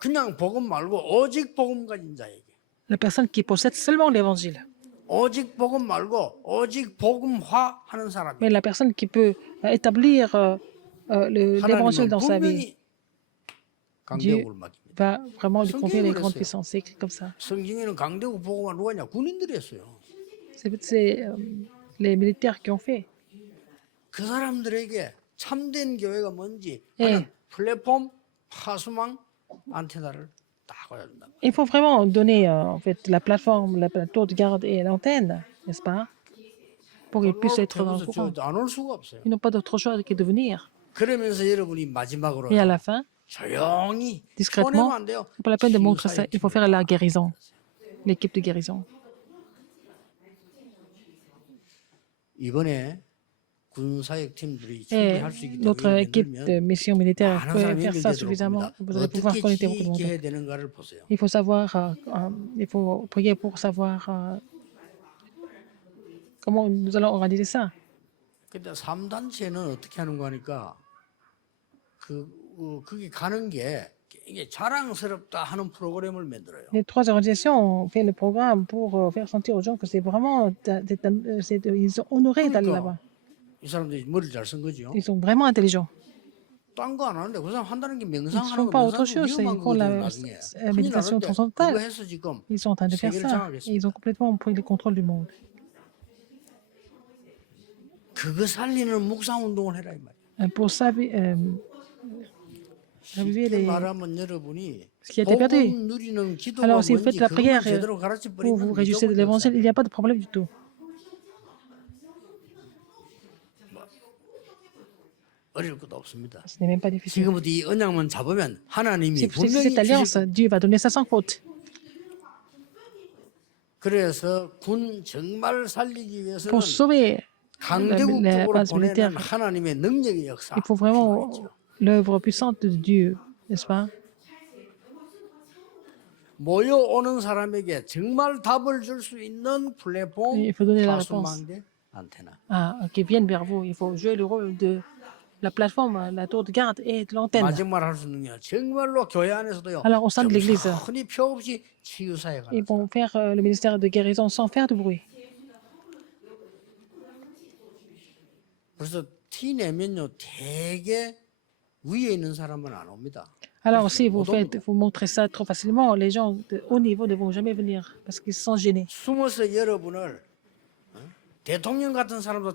그냥 복음 말고 오직 복음 가진 자에게 La personne qui possède seulement l'évangile. 오직 복음 말고 오직 복음화 하는 사람이 Mais la personne qui peut établir l'évangile dans sa vie 하나님은 분명히 강대국을 맡깁니다. va vraiment lui confier les 성경을 grandes 했어요. puissances. C'est écrit comme ça. 성경에는 강대국 복음화 누가 했냐? 군인들이 했어요. C'est les militaires qui ont fait. 그 사람들에게 참된 교회가 뭔지 예. 하는 플랫폼, 파수망, 안테나를 딱 꽂아준다. Il faut vraiment donner en fait la plateforme, la tour de garde et l'antenne, n'est-ce pas, pour qu'ils puissent être dans le courant. 안올 수가 없어요. Ils n'ont pas d'autre choix que de venir. 그러면서 여러분이 마지막으로 Et à la fin, 조용히 discrètement, 손해면 안 돼요. c'est pas la peine de montrer ça. 치유사역 Il faut faire la guérison, l'équipe de guérison. 이번에 군사역 팀들이 Et 충분히 할 수 있기 notre 때문에 équipe de 만들면 mission militaire 많은 peut 사람이 faire ça 연결되도록 suffisamment. 합니다. Vous allez pouvoir 어떻게 connecter beaucoup de 지혜 monde. 해야 되는가를 보세요. Il faut savoir, il faut prier pour savoir comment nous allons organiser ça. 근데 3단체는 어떻게 하는 거 하니까 그게 가는 게 이게 자랑스럽다 하는 프로그램을 만들어요. Les trois organisations ont fait le programme pour faire sentir aux gens que c'est vraiment, ils sont honorés d'aller là-bas. 이 사람들이 머리를 잘 쓴 거죠. Ils sont vraiment intelligents. 딴 거 안 하는데 그 사람 한다는 게 Ils ne 명상하는 font 거 pas autre 명상 chose, ils 위험한 font la 거거든요. 나중에 méditation 그거 transcendantale. 해서 지금 Ils sont en train de faire ça. Et ils ont complètement pris le contrôle du monde. 그거 살리는 묵상 운동을 해라 이 말이야. Pour ça, reviver 쉽게 les, 말하면 여러분이 ce qui a été perdu. 복음 누리는 기도가 Alors, si vous 뭔지 faites la 그것만 prière 제대로 가르쳐 pour vous 버리면 réjouir de 무조건 l'évangile, 역사. il n'y a pas de problème du tout. 어려울 것도 없습니다. Ce n'est même pas difficile. 지금부터 이 언약만 잡으면 하나님이 Si vous saisissez 분명히 cette alliance, 주실 Dieu va donner ça sans faute. 그래서 군 정말 살리기 위해서는 Pour sauver, 강대국 la 쪽으로 base 보내는 militaire. 하나님의 능력의 역사 il faut vraiment 필요하죠. l'œuvre puissante de Dieu, n'est-ce pas? 모여오는 사람에게 정말 답을 줄 수 있는 플랫폼, Il faut donner la réponse. 파수망대, 안테나. Qui viennent vers vous. Il faut jouer le rôle de la plateforme, la tour de garde et de l'antenne. 마지막 할 수 있는 게 정말로 교회 안에서도요. Alors, au sein de l'église, 흔히 표 없이 치유사역 ils 하는 vont faire le ministère de guérison sans faire de bruit. 그래서 티 내면요 되게 위에 있는 사람은 안 옵니다. Alors, si vous, 못 오는 faites, vous montrez ça trop facilement, les gens de haut niveau ne vont jamais venir parce qu'ils se sentent gênés. 숨어서 여러분을 대통령 같은 사람도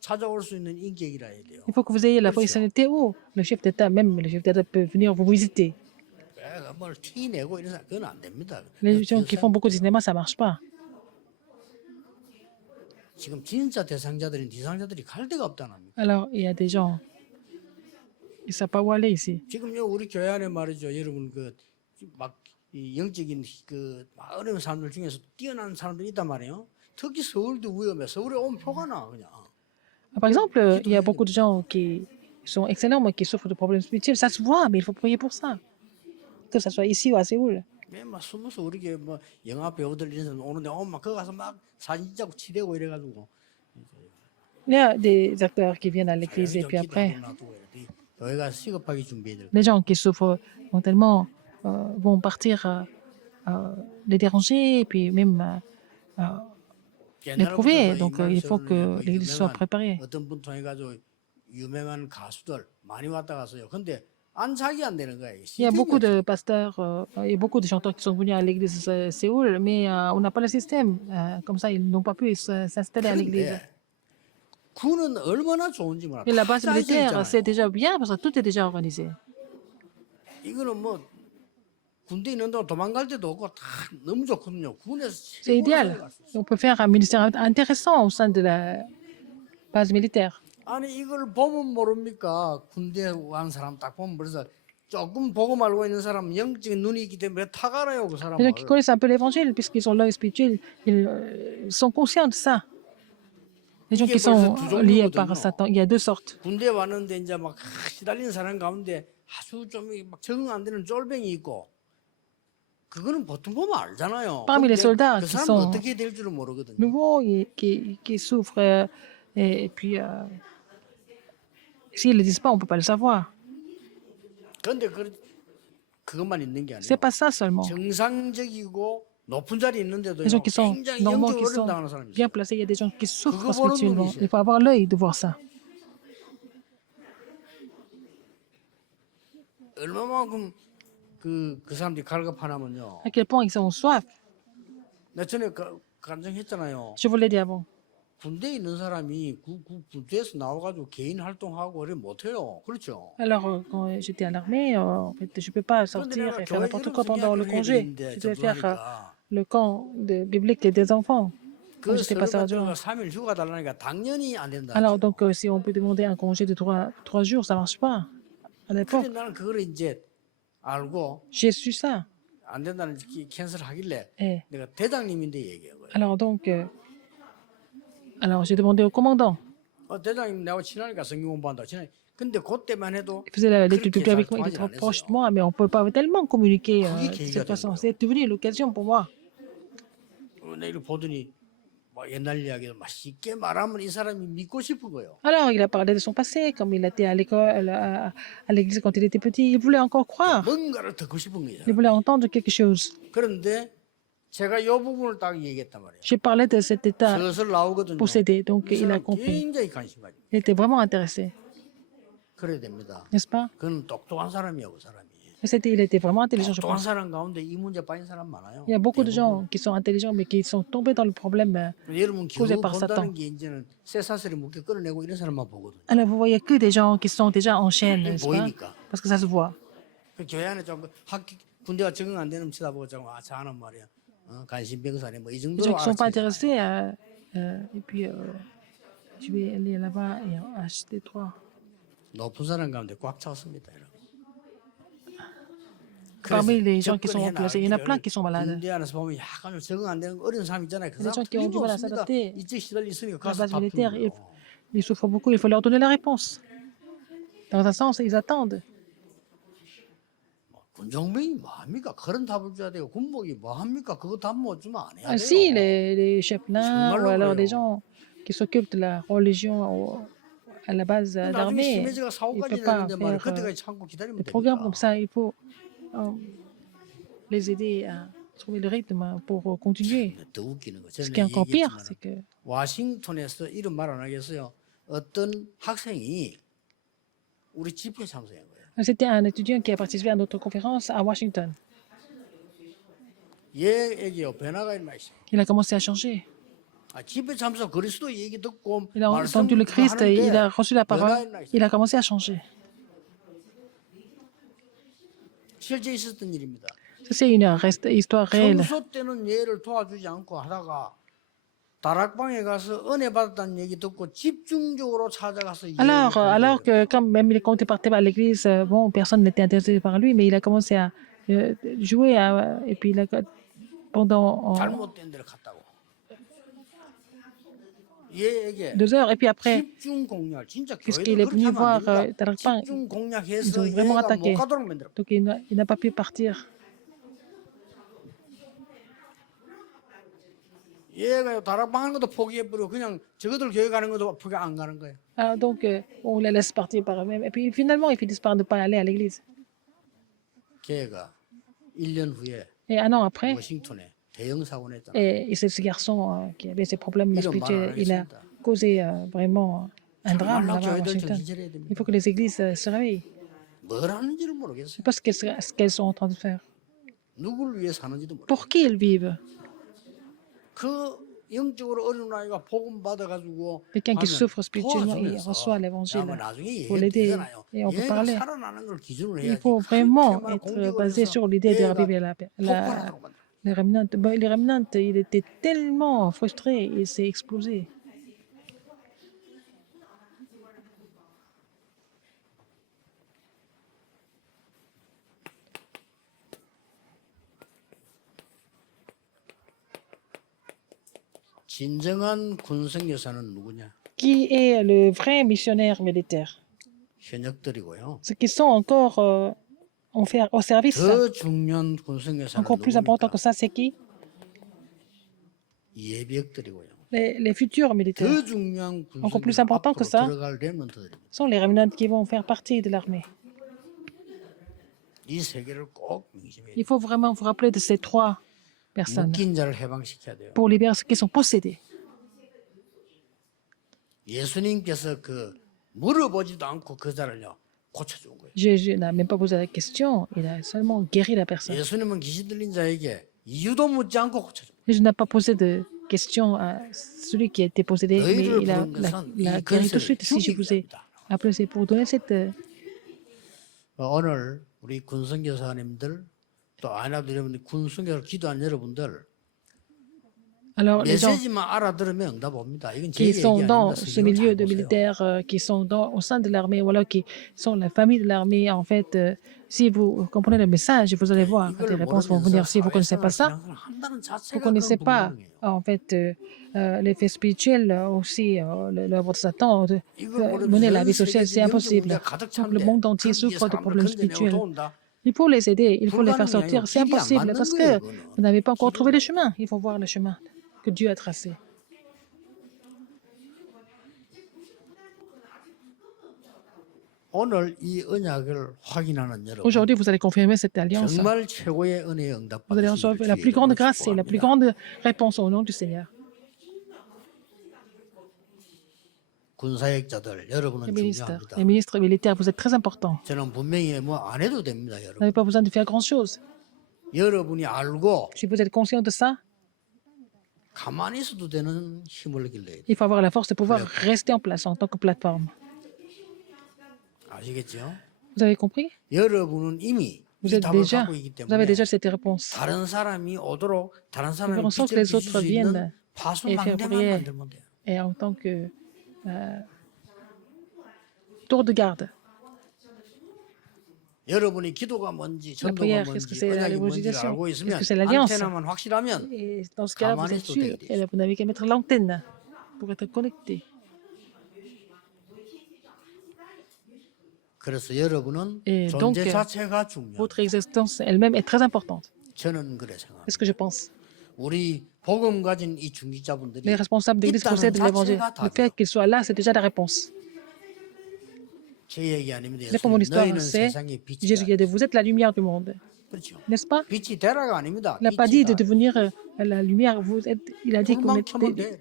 찾아올 수 있는 인격이라 해야 돼요. Il faut que vous ayez la 그렇죠. personnalité où le chef d'État, même le chef d'État peut venir vous visiter. 뭘 티내고 이런 사람 그건 안 됩니다. Les gens qui font beaucoup de cinéma, ça ne marche pas. 지금 진짜 대상자들인 대상자들이 갈 데가 없다는 겁니다. Alors, il y a des gens, ils ne savent pas où aller ici. 지금요 우리 교회 안에 말이죠, 여러분 그막 영적인 막 어려운 사람들 중에서 뛰어난 사람들이 있단 말이에요. 특히 서울도 위험해. 서울에 오면 표가 나 그냥. Par exemple, il y a beaucoup de gens qui sont excellents, mais qui souffrent de problèmes spirituels. Ça se voit, mais il faut prier pour ça. Que ce soit ici ou à Séoul. 막 숨어서 우리 교회 뭐 영화 배우들 이런 사람 오는데 막 거기 가서 막 사진 찍고 치대고 이래가지고 Il y a des acteurs qui viennent à l'église et puis après, 교회가 시급하게 준비해야 될. les gens qui souffrent mentalement vont partir les déranger et puis même l'éprouver. Donc, il faut que l'église soit préparée. 어떤 분 통해 가지고 유명한 가수들 많이 왔다 갔어요. 근데 안착이 안 되는 거예요. Il y a beaucoup de pasteurs et beaucoup de chanteurs qui sont venus à l'église Séoul, mais on n'a pas le système. Comme ça, ils n'ont pas pu s'installer à l'église. 군은 얼마나 좋은지 몰라. Et la 다 base 짜여져 militaire, 있잖아요. c'est déjà bien parce que tout est déjà organisé. 이거는 뭐 군대 있는 동안 도망갈 데도 없고 다 너무 좋거든요. 군에서 C'est idéal. On peut faire un ministère intéressant au sein de la base militaire. 아니 이걸 보면 모릅니까? 군대 간 사람 딱 보면 벌써 조금 보고 말고 있는 사람 영적인 눈이 있기 때문에 탁 알아요 그 Les gens qui 사람을. connaissent un peu l'évangile, puisqu'ils ont l'œil spirituel, ils sont conscients de ça. Les gens qui sont liés par Satan, il y a deux sortes. 군대 왔는데 이제 막 시달리는 사람 가운데 아주 좀 막 적응 안 되는 쫄병이 있고 그거는 보통 보면 알잖아요. Parmi les 근데 soldats 그 qui 사람 sont 어떻게 될 줄은 모르거든요. nouveaux et qui souffrent, et puis s'ils ne le disent pas, on ne peut pas le savoir. 그런데 그것만 있는 게 C'est 아니에요. pas ça seulement. 정상적이고 높은 자리에 있는데도 Les gens qui sont 굉장히 normaux, 영적으로 qui sont 어려움당하는 사람이 있어요. bien placés, il y a des gens qui souffrent 그거 보는 spirituellement. 눈이세요. Il faut avoir l'œil de voir ça. 얼마만큼 그 사람들이 갈급하냐면요. À quel point ils ont soif. 나 전에 간증했잖아요. Je vous l'ai dit avant. 군대에 있는 사람이 군대에서 나와가지고 개인 활동하고 그래 못해요. 그렇죠? Alors, quand j'étais à l'armée, en fait, je ne peux pas sortir et faire n'importe quoi pendant le congé. Je devais faire le camp biblique des enfants. 그 j'étais pas sergent. 3일 휴가 달라니까 당연히 안 된다. Alors, donc, si on peut demander un congé de 3 jours, ça ne marche pas. À l'époque, 근데 나는 그걸 이제 알고 j'ai su ça. 안 된다는 캔슬하길래 Et 내가 대장님인데 얘기한 거예요. alors, donc, alors j'ai demandé au commandant. 대장님 내가 친하니까 성경 공부한다. 근데 그때만 해도 Il faisait l'étude 그렇게 biblique avec 잘 moi, il était 통하지 trop proche de 않았어요. moi, mais on ne peut pas tellement communiquer 그게 de 계기가 cette 된 façon. 거예요. C'est devenu l'occasion pour moi. 내일 보더니 막 옛날 이야기를 막 쉽게 말하면 이 사람이 믿고 싶은 거예요. Alors, il a parlé de son passé, comme il était à l'école, à l'église quand il était petit. Il voulait encore croire. 뭔가를 듣고 싶은 거예요. Il voulait entendre quelque chose. 그런데 제가 이 부분을 딱 얘기했단 말이에요. J'ai parlé de cet état 슬슬 나오거든요. possédé, donc 이 il a 사람 compris. 굉장히 관심 가지고 Il était vraiment intéressé, 그래야 됩니다. n'est-ce pas? 그는 똑똑한 사람이에요, 그 사람이. Il était vraiment intelligent, je 똑똑한 pense. 사람 가운데 이 문제 빠진 사람 많아요. Il y a beaucoup de gens qui sont intelligents, mais qui sont tombés dans le problème. 여러분 겨우 causé par Satan. 본다는 게 이제는 쇠사슬에 묶여 끌어내고 이런 사람만 보거든요. Alors, vous voyez que des gens qui sont déjà en chaîne, n'est-ce pas? 보이니까. Parce que ça se voit. 그 교회 안에 좀 군대가 적응 안 되는 치다보고 좀 자는 말이야. 관심병사네 뭐 이 Les 정도로 gens qui ne sont pas 알아채잖아요. intéressés, et puis je vais aller là-bas et acheter 3. 높은 사람 가운데 꽉 찼습니다, 여러분. Parmi 그래서 les gens qui sont 접근해 placés, il y en a plein 나가기를 qui sont malades. 군대 안에서 보면 약간 좀 적응 안 되는 어려운 사람 있잖아요. 그 Les gens 사람 qui ont du mal à 틀림없습니다. s'adapter 이쪽 시달리 있으니까 La 가서 base 다 militaire, 풀어요. ils souffrent beaucoup, il faut leur donner la réponse. Dans un sens, ils attendent. 군종병이 뭐합니까? 그런 답을 줘야 돼요. 군복이 뭐합니까? 그거 답 못 주면 안 해야 돼요. Ainsi, les chapelains ou 정말로 alors des 그래요. gens qui s'occupent de la religion à la base 나중에 d'armée, 심해지가 ils ne 사고까지 peuvent pas 되는데 말이야. faire 그때까지 참고 기다리면 des programmes 됩니까? comme ça. Il faut euh, les aider à trouver le rythme pour continuer. 더 웃기는 거. Ce 저는 qui est encore pire, 얘기했지만 c'est que 와싱턴에서 이런 말 안 하겠어요. 어떤 학생이 우리 집회에 참석한 거예요. C'était un étudiant qui a participé à notre conférence à Washington. 얘에게요 변화가 일어나 있어요. Il a commencé à changer. 집에 참석 그리스도 얘기 듣고 Il a 말씀 entendu le Christ, il 하는데 a reçu la 변화가 parole, 일어나 있어요. il a commencé à changer. 실제 있었던 일입니다. Ça, c'est une histoire réelle. 평소 때는 얘를 도와주지 않고 하다가 다락방에 가서 은혜 받았다는 얘기 듣고 집중적으로 찾아가서 Alors que quand même quand il partait à l'église, bon, personne n'était intéressé par lui, mais il a commencé à jouer et puis pendant 잘못된 데를 갔다고. 얘에게 2 heures, et puis après, 집중 공략 진짜 puisqu'il 교회도 est 그렇게 venu 하면 voir 안 됩니다. Tarakpan, 집중 ils 공략해서 ont vraiment 얘가 못 attaqué. 가도록 만들어. Donc il n'a pas pu partir. 얘가 다락방 하는 것도 포기해버리고 그냥 저것들 교회 가는 것도 포기 안 가는 거예요. Alors, donc on les laisse partir par eux-mêmes. Et puis finalement, ils finissent par ne pas aller à l'église. 걔가 1년 후에 Et 1 an après, 워싱턴에 대형 사고 냈잖아. et c'est ce garçon qui avait ces problèmes 이런 spirituels, 말을 il a 하겠습니다. causé vraiment un drame 정말로 là-bas à 교회들 Washington. 정신 차려야 Il 됩니다. faut que les églises se réveillent. 뭘 하는지를 Je ne 모르겠어요. sais pas ce qu'elles sont en train de faire. 누구를 위해 사는지도 모르겠어요. Pour qui ils vivent? 그 영적으로 어려운 아이가 복음 받아가지고 Quelqu'un qui 하면 souffre spirituellement, il 도와주면서 reçoit 야, l'évangile 뭐 나중에 pour 얘가 l'aider 되잖아요. et on peut 얘가 parler. 살아나는 걸 기준으로 Il 해야지. faut vraiment 그렇게만 être 공격을 basé 해서 sur l'idée de 얘가 raviver 폭발하도록 만들어. les remnants. Bon, les remnants, il était tellement frustré, il s'est explosé. 진정한 군성여사는 누구냐? Qui est le vrai missionnaire militaire? 현역들이고요. Ceux qui sont encore au service. 더 중요한 군성여사는 Encore plus important que 누굽니까? ça, c'est qui? 예비역들이고요. Les futurs militaires 더 중요한 Encore plus 군성여사 important que 앞으로 ça. 들어갈 렘넌트들입니다. sont les remnants qui vont faire partie de l'armée. 이 세 개를 꼭 명심해야 돼요. Il faut vraiment vous rappeler de ces 3 personnes 묶인 자를 해방시켜야 돼요. pour libérer ceux qui sont possédés. 예수님께서 그 물어보지도 않고 그 자를요 고쳐준 거예요. Jésus n'a même pas posé la question, il a seulement guéri la personne. 예수님은 귀신 들린 자에게 이유도 묻지 않고 고쳐준 거예요. Jésus n'a pas posé de question à celui qui a été possédé, mais 너희를 il a 부른 것은 l'a 이 guéri tout de 근세를 suite. Si je 죽이기 vous ai 위함이다. appelé, c'est pour donner cette. 오늘 우리 군성교사님들 또 아나들 여러분들 군성교사를 기도한 여러분들 Alors, les gens 메시지만 알아들으면 응답 옵니다. 이건 제 qui 얘기 sont dans 아닙니다. ce 성경을 milieu 잘 de 보세요. militaires, qui sont au sein de l'armée, ou alors qui sont la famille de l'armée, en fait, si vous comprenez le message, vous allez voir, 이걸 des réponses vont 모르면서 venir. Si vous ne connaissez pas ça, 사회생활 한다는 vous ne 자체가 connaissez 그런 pas, 분명해요. en fait, l'effet spirituel aussi, l'œuvre de Satan, de 이걸 mener la 모르면서 vie 전 sociale, c'est 세계적인 impossible. 영적 문제가 가득 Donc, le 찬데 monde entier 거기에 souffre de 사람을 problèmes 건져내고 spirituels. 도운다. Il faut les aider, il faut les faire 불가능이 sortir. 아니고 C'est 길이 안 impossible 맞는 parce 거예요, que 그거는. vous n'avez pas encore trouvé le chemin. Il faut voir le chemin que Dieu a tracé. 오늘 이 언약을 확인하는 여러분 Aujourd'hui, vous allez confirmer cette alliance. 정말 최고의 은혜의 응답 Vous allez recevoir la plus grande grâce et la plus grande réponse au nom du Seigneur. 군사역자들 여러분은 중요합니다. Les ministres militaires, vous êtes très importants. 저는 분명히 뭐 안 해도 됩니다, Vous 여러분. n'avez pas besoin de faire grand-chose. 여러분이 알고 Si vous êtes conscient de ça, 가만히 있어도 되는 힘을 길러야 돼. il faut avoir la force de pouvoir rester en place en tant que plateforme. 아시겠죠? Vous avez compris? 여러분은 이미 Vous 이 êtes 답을 déjà, 갖고 있기 vous avez 때문에 déjà cette réponse. 다른 사람이 오도록 다른 Faire 사람이 en sorte que 빛을 les 비출 autres 수 viennent 있는 et faire 파수망대만 briller. 만들면 돼요. Et en tant que tour de garde. 여러분이 기도가 뭔지 La 전도가 prière, qu'est-ce que 뭔지 c'est la 언약이 뭔지를 l'évangélisation? 알고 Est-ce 있으면 que c'est l'alliance? 안테나만 확실하면 Et dans ce cas-là, vous 가만히 êtes 있어도 sûr. 되게 돼 Et là, vous n'avez qu'à mettre l'antenne pour être connecté. 그래서 여러분은 Et donc, 존재 자체가 중요해요. votre existence elle-même est très importante. 저는 그래 생각합니다. C'est ce que je pense. 우리 복음 가진 이 중직자분들이 Les responsables d'église 있다는 possèdent l'évangile. 자체가 Le 답이에요. fait qu'ils soient là, c'est déjà la réponse. 제 얘기 아닙니다. C'est pas mon histoire, 너희는 c'est 세상의 Jésus qui 빛이다. a dit, vous êtes la lumière du monde. 그렇죠. N'est-ce pas? 빛이 되라가 아닙니다. Il n'a pas dit de 빛이다. devenir la lumière. Il a dit qu'on 불만 était, 켜면 돼.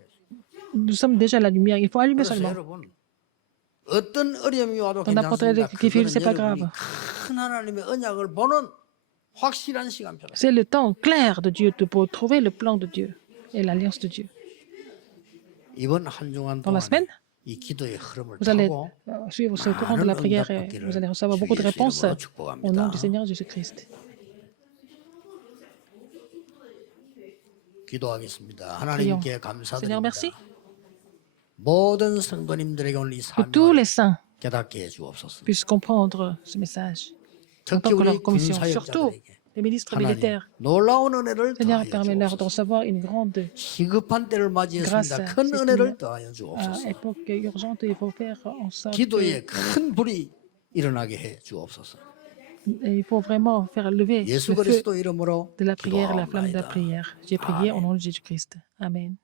nous sommes déjà la lumière. Il faut allumer 그래서 seulement. 여러분 어떤 어려움이 와도 Dans n'importe 괜찮습니다. quel défi, 그거는 c'est pas 여러분이 grave. 큰 하나님의 언약을 보는 확실한 시간표다. C'est le temps clair de Dieu pour trouver le plan de Dieu et l'alliance de Dieu. 이번 한 주간 Dans la 동안에 semaine, 이 기도의 흐름을 vous allez 타고 suivre ce courant de la 많은 prière et 응답받기를 vous allez recevoir beaucoup de 주 예수 réponses 이름으로 au nom 축복합니다. du Seigneur Jésus-Christ. 기도하겠습니다. Prions. 하나님께 Seigneur, merci 감사드립니다. 모든 성도님들에게 오늘 이 que tous les 사명을 saints 깨닫게 해 주옵소서. puissent comprendre ce message en 특히 tant que 우리 leur commission, surtout 군사역자들에게 les ministres 하나님 militaires. 놀라운 은혜를 Seigneur, 더하여 permets-leur de 주옵소서. recevoir une grande 시급한 때를 맞이했습니다. grâce. 큰 C'est 은혜를 une 더하여 주옵소서. époque urgente. Il faut faire en sorte 기도에 que 큰 불이 일어나게 해 주옵소서. il faut vraiment faire lever 예수 le feu 그리스도 이름으로 de la prière et la flamme de la 기도하옵나이다. prière. J'ai prié au nom de Jésus-Christ. Amen.